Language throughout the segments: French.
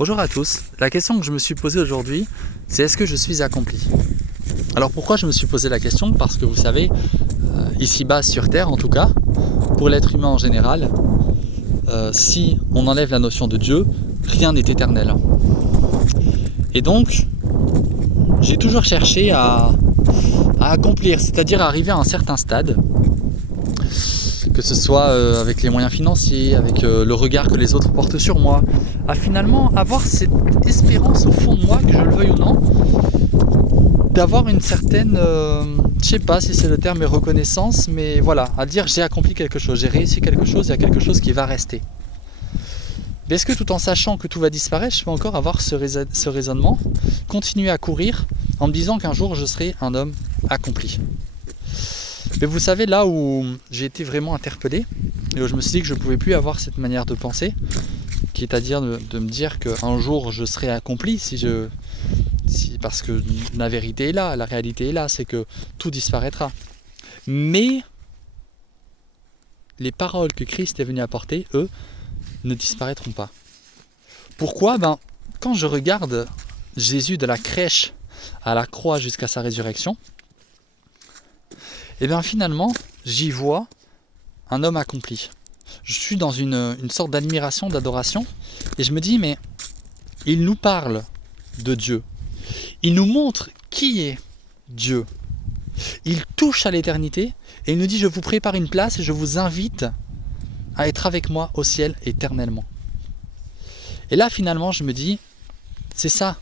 Bonjour à tous. La question que je me suis posée aujourd'hui, c'est est-ce que je suis accompli? Alors pourquoi je me suis posé la question? Parce que vous savez, ici-bas sur Terre en tout cas, pour l'être humain en général, si on enlève la notion de Dieu, rien n'est éternel. Et donc, j'ai toujours cherché à accomplir, c'est-à-dire à arriver à un certain stade, que ce soit avec les moyens financiers, avec le regard que les autres portent sur moi, à finalement avoir cette espérance au fond de moi, que je le veuille ou non, d'avoir une certaine, je sais pas si c'est le terme, reconnaissance, mais voilà, à dire j'ai accompli quelque chose, j'ai réussi quelque chose, il y a quelque chose qui va rester. Mais est-ce que tout en sachant que tout va disparaître, je peux encore avoir ce raisonnement, continuer à courir en me disant qu'un jour je serai un homme accompli? Mais vous savez, là où j'ai été vraiment interpellé, et où je me suis dit que je ne pouvais plus avoir cette manière de penser, qui est à dire de me dire qu'un jour je serai accompli, parce que la vérité est là, la réalité est là, c'est que tout disparaîtra. Mais les paroles que Christ est venu apporter, eux, ne disparaîtront pas. Pourquoi? Quand je regarde Jésus de la crèche à la croix jusqu'à sa résurrection, et bien finalement, j'y vois un homme accompli. Je suis dans une sorte d'admiration, d'adoration, et je me dis, mais il nous parle de Dieu. Il nous montre qui est Dieu. Il touche à l'éternité, et il nous dit, je vous prépare une place, et je vous invite à être avec moi au ciel éternellement. Et là, finalement, je me dis, c'est ça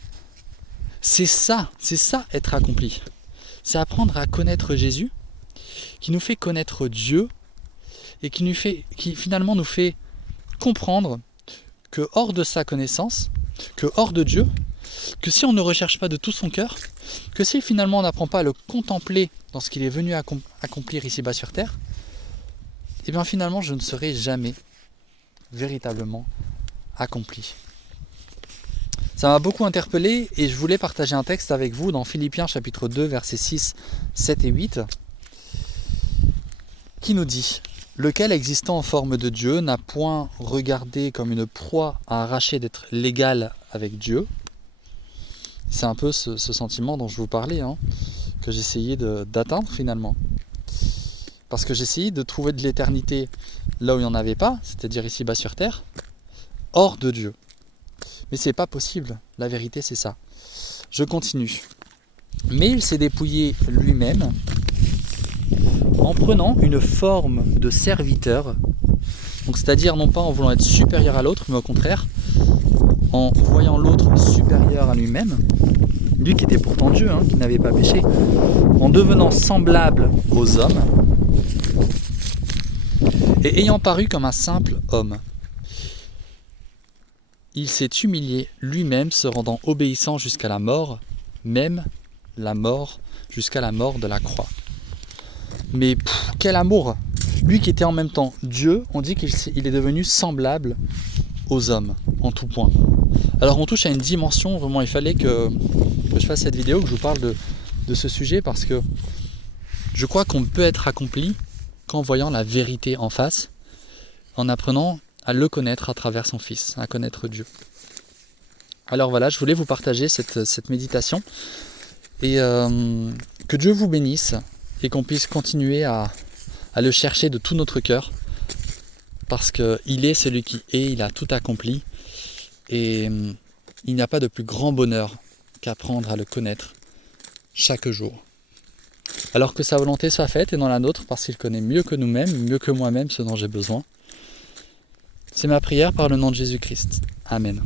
être accompli. C'est apprendre à connaître Jésus, qui nous fait connaître Dieu et qui finalement nous fait comprendre que hors de sa connaissance, que hors de Dieu, que si on ne recherche pas de tout son cœur, que si finalement on n'apprend pas à le contempler dans ce qu'il est venu accomplir ici-bas sur terre, et bien finalement je ne serai jamais véritablement accompli. Ça m'a beaucoup interpellé et je voulais partager un texte avec vous dans Philippiens chapitre 2 versets 6, 7 et 8 qui nous dit « Lequel, existant en forme de Dieu, n'a point regardé comme une proie à arracher d'être l'égal avec Dieu. » C'est un peu ce sentiment dont je vous parlais, que j'essayais d'atteindre finalement. Parce que j'essayais de trouver de l'éternité là où il n'y en avait pas, c'est-à-dire ici-bas sur terre, hors de Dieu. Mais c'est pas possible, la vérité c'est ça. Je continue. Mais il s'est dépouillé lui-même en prenant une forme de serviteur, donc c'est-à-dire non pas en voulant être supérieur à l'autre, mais au contraire, en voyant l'autre supérieur à lui-même, lui qui était pourtant Dieu, qui n'avait pas péché, en devenant semblable aux hommes, et ayant paru comme un simple homme. Il s'est humilié lui-même, se rendant obéissant jusqu'à la mort, même la mort, jusqu'à la mort de la croix. Mais quel amour! Lui qui était en même temps Dieu, on dit qu'il est devenu semblable aux hommes, en tout point. Alors on touche à une dimension, vraiment il fallait que je fasse cette vidéo, que je vous parle de ce sujet, parce que je crois qu'on peut être accompli qu'en voyant la vérité en face, en apprenant à le connaître à travers son Fils, à connaître Dieu. Alors voilà, je voulais vous partager cette méditation, et que Dieu vous bénisse, et qu'on puisse continuer à le chercher de tout notre cœur, parce qu'il est celui qui est, il a tout accompli, et il n'y a pas de plus grand bonheur qu'apprendre à le connaître chaque jour. Alors que sa volonté soit faite, et dans la nôtre, parce qu'il connaît mieux que nous-mêmes, mieux que moi-même ce dont j'ai besoin. C'est ma prière par le nom de Jésus-Christ. Amen.